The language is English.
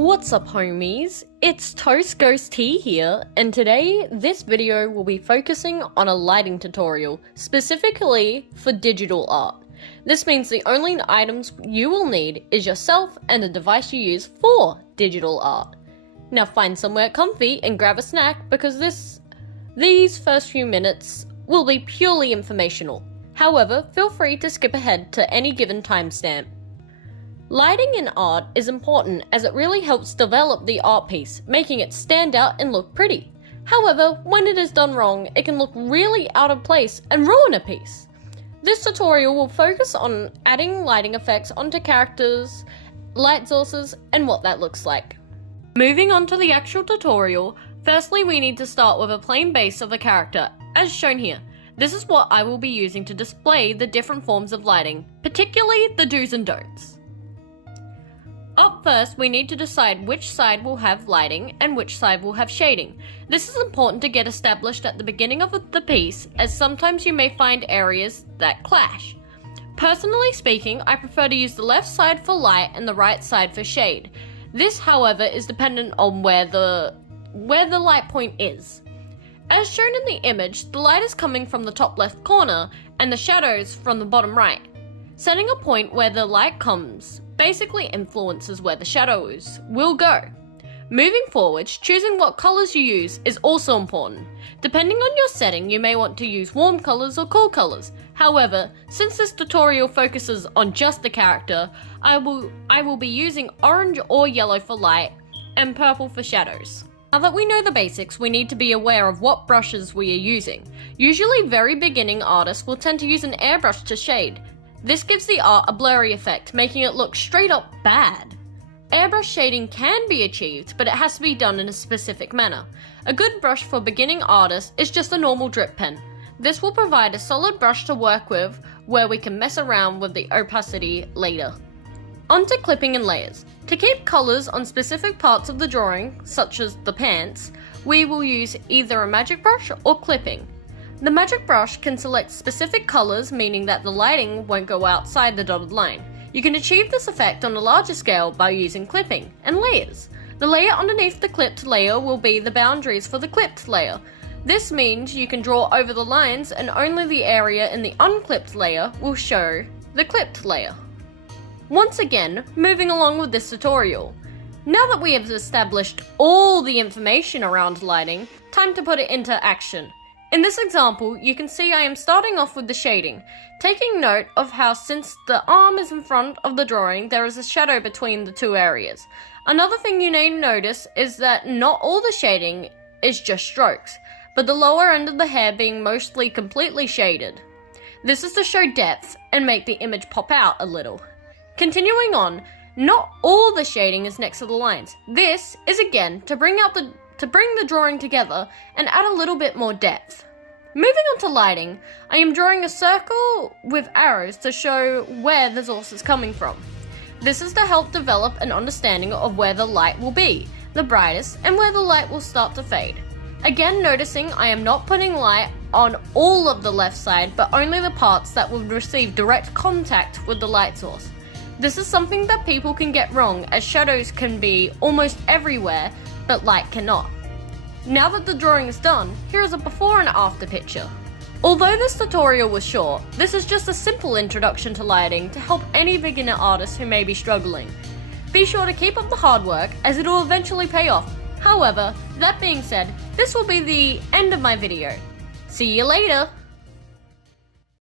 What's up homies, it's Toast Ghost T here, and today this video will be focusing on a lighting tutorial, specifically for digital art. This means the only items you will need is yourself and the device you use for digital art. Now find somewhere comfy and grab a snack because these first few minutes will be purely informational. However, feel free to skip ahead to any given timestamp. Lighting in art is important as it really helps develop the art piece, making it stand out and look pretty. However, when it is done wrong, it can look really out of place and ruin a piece. This tutorial will focus on adding lighting effects onto characters, light sources, and what that looks like. Moving on to the actual tutorial, firstly we need to start with a plain base of a character, as shown here. This is what I will be using to display the different forms of lighting, particularly the do's and don'ts. Up first, we need to decide which side will have lighting and which side will have shading. This is important to get established at the beginning of the piece, as sometimes you may find areas that clash. Personally speaking, I prefer to use the left side for light and the right side for shade. This, however, is dependent on where the light point is. As shown in the image, the light is coming from the top left corner and the shadows from the bottom right. Setting a point where the light comes basically influences where the shadows will go. Moving forwards, choosing what colors you use is also important. Depending on your setting, you may want to use warm colors or cool colors. However, since this tutorial focuses on just the character, I will be using orange or yellow for light and purple for shadows. Now that we know the basics, we need to be aware of what brushes we are using. Usually very beginning artists will tend to use an airbrush to shade. This gives the art a blurry effect, making it look straight up bad. Airbrush shading can be achieved, but it has to be done in a specific manner. A good brush for beginning artists is just a normal drip pen. This will provide a solid brush to work with, where we can mess around with the opacity later. Onto clipping and layers. To keep colours on specific parts of the drawing, such as the pants, we will use either a magic brush or clipping. The magic brush can select specific colours, meaning that the lighting won't go outside the dotted line. You can achieve this effect on a larger scale by using clipping and layers. The layer underneath the clipped layer will be the boundaries for the clipped layer. This means you can draw over the lines and only the area in the unclipped layer will show the clipped layer. Once again, moving along with this tutorial. Now that we have established all the information around lighting, time to put it into action. In this example, you can see I am starting off with the shading, taking note of how since the arm is in front of the drawing, there is a shadow between the two areas. Another thing you may notice is that not all the shading is just strokes, but the lower end of the hair being mostly completely shaded. This is to show depth and make the image pop out a little. Continuing on, not all the shading is next to the lines. This is again to bring the drawing together and add a little bit more depth. Moving on to lighting, I am drawing a circle with arrows to show where the source is coming from. This is to help develop an understanding of where the light will be, the brightest, and where the light will start to fade. Again, noticing I am not putting light on all of the left side, but only the parts that will receive direct contact with the light source. This is something that people can get wrong, as shadows can be almost everywhere, but light cannot. Now that the drawing is done, here is a before and after picture. Although this tutorial was short, this is just a simple introduction to lighting to help any beginner artist who may be struggling. Be sure to keep up the hard work, as it will eventually pay off. However, that being said, this will be the end of my video. See you later!